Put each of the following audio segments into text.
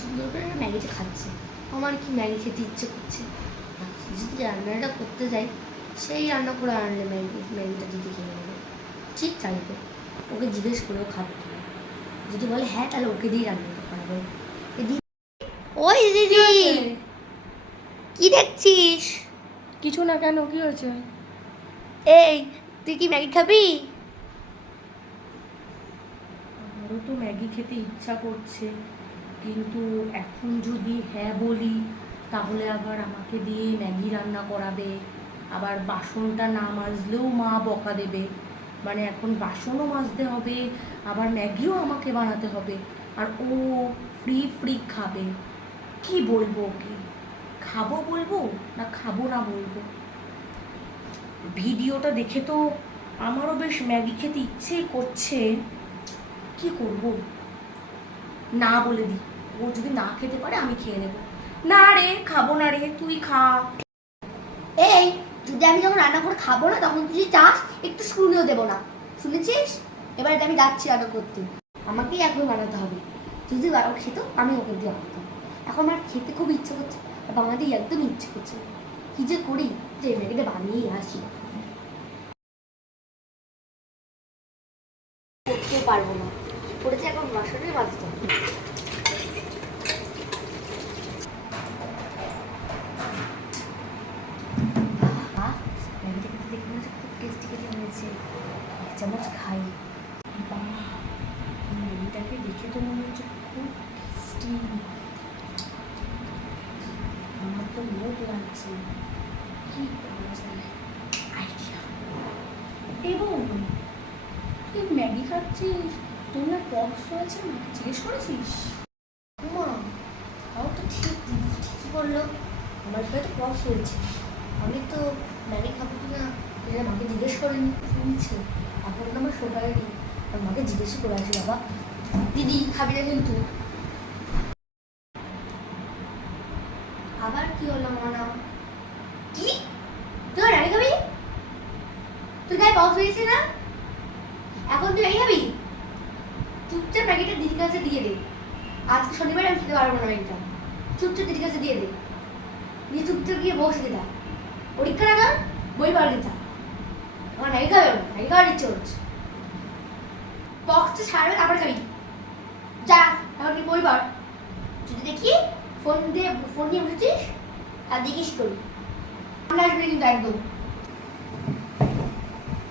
সুন্দর করে ম্যাগিটা খাচ্ছে। আমার কি ম্যাগি খেতে ইচ্ছে করছে, যদি রান্নাটা করতে যাই সেই রান্না করে আনলে ম্যাগিটা দিদি খেয়ে নেবে, ঠিক চাইবে। ওকে জিজ্ঞেস করেও খাবে, যদি বলে হ্যাঁ তাহলে ওকে দিয়েই রান্নাটা করাবো। ওই দিদি কি দেখছিস? কিছু না, কেন কি হয়েছে? এই তুই কি ম্যাগি খাবি? আমারও তো ম্যাগি খেতে ইচ্ছা করছে, কিন্তু এখন যদি হ্যাঁ বলি তাহলে আবার আমাকে দিয়ে ম্যাগি রান্না করাবে, আবার বাসনটা না মাজলেও মা বকা দেবে। মানে এখন বাসনও মাজতে হবে, আবার ম্যাগিও আমাকে বানাতে হবে, আর ও ফ্রি ফ্রি খাবে। কি বলবো ওকে? খাবো বলবো না খাবো না বলবো? ভিডিওটা দেখে তো আমারও বেশ ম্যাগি খেতে ইচ্ছে করছে, কি করব? না বলে দিই, ও যদি না খেতে পারে আমি খেয়ে নেব। না রে, খাবো না রে, তুই খা। এই যদি আমি যখন রান্না করে খাবো না তখন তুই চাস একটু শুনেও দেবো না, শুনেছিস? এবার আমি যাচ্ছি রান্না করতে, আমাকেই এখন বানাতে হবে। যদি বাবা খেত আমি ওকে দিয়ে বানাতাম। এখন আমার খেতে খুব ইচ্ছে করছে, বানাতে একদম ইচ্ছে করছে। কি যে করি, যে ম্যাগিটা বানিয়েই আসি। করতে পারবো না, করেছে এখন বাসনে বাজতে হবে। ম্যাগিটা কিন্তু দেখে মনে হচ্ছে খুব টেস্টি খেতে হয়েছে, এক চামচ খাই। ম্যাগিটাকে দেখে তো মনে হচ্ছে খুব টেস্টি, আমার তো লোভ লাগছে। কি করা যায়? আইডিয়া। এবং তুই ম্যাগি খাচ্ছিস, তোর না পক্স হয়েছে, মাকে জিজ্ঞেস করেছিস? মা তাও তো ঠিক, ঠিকই বললো, আমার ঘরে তো পক্স হয়েছে। আমি তো ম্যাগি খাবো কি না এটা মাকে জিজ্ঞেস করিনি, শুনছি এখন তো আমার শোকায়নি। আর মাকে জিজ্ঞেস করে আসি, বাবা দিদি খাবি না কিন্তু। আবার কি হলো মানা? কি তুই ম্যাগি খাবি? তুই গায়ে পক্স হয়েছে না, এখন তুই ম্যাগি খাবি? চুপচাপ ম্যাগিটা দিদির কাছে দিয়ে দে। আজকে শনিবার আমি খেতে পারবো না ম্যাগিটা, চুপচাপ দিদির কাছে দিয়ে দে। দিয়ে চুপচাপ গিয়ে বসে দিদা পরীক্ষা না কর, বই পড়া দিতা। আমার ম্যাগি খাবে না, ম্যাগি খাওয়ার ইচ্ছে হচ্ছে। বক্সটা ছাড়বে তারপরে খাবি, যা এখন তুই বই পড়। যদি দেখি ফোন নিয়ে বসেছিস আর দেখিস করি, আমরা আসবে কিন্তু একদম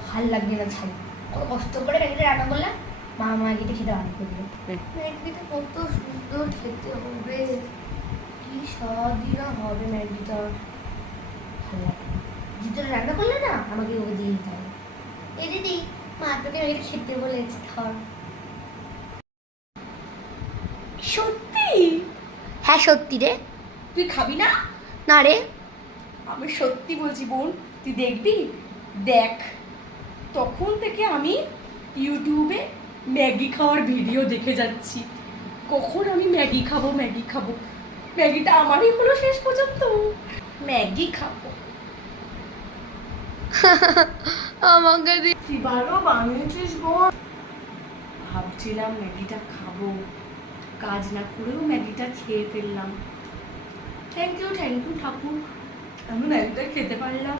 ভাল লাগবে না। ছাই কত কষ্ট করে ম্যাগিটা রান্না করলাম, মা ম্যাগিটা খেতে রান্না করলো। ম্যাগিটা কত সুন্দর খেতে হবে, কি স্বাদই না হবে ম্যাগিটা, ভালো লাগে। দিদি রান্না করলে না আমাকে ওকে দিয়ে দিতে হবে। এই দিদি মা তোকে ম্যাগিটা খেতে বলেছে, ধর। সত্যি? হ্যাঁ সত্যি রে। তুই খাবি না? না রে। আমি সত্যি বলছি বোন, তুই দেখবি। দেখ, তখন থেকে আমি ইউটিউবে ম্যাগি খাওয়ার ভিডিও দেখে যাচ্ছি, কখন আমি ম্যাগি খাবো ম্যাগি খাবো। ম্যাগিটা আমারই হলো শেষ পর্যন্ত, ম্যাগি খাবো। আমাকে দি কি ভালো বানিয়েছিস বোন। ভাবছিলাম ম্যাগিটা খাবো, কাজ না করেও ম্যাগিটা খেয়ে ফেললাম। থ্যাংক ইউ ঠাকুর, আমি ম্যাগিটা খেতে পারলাম।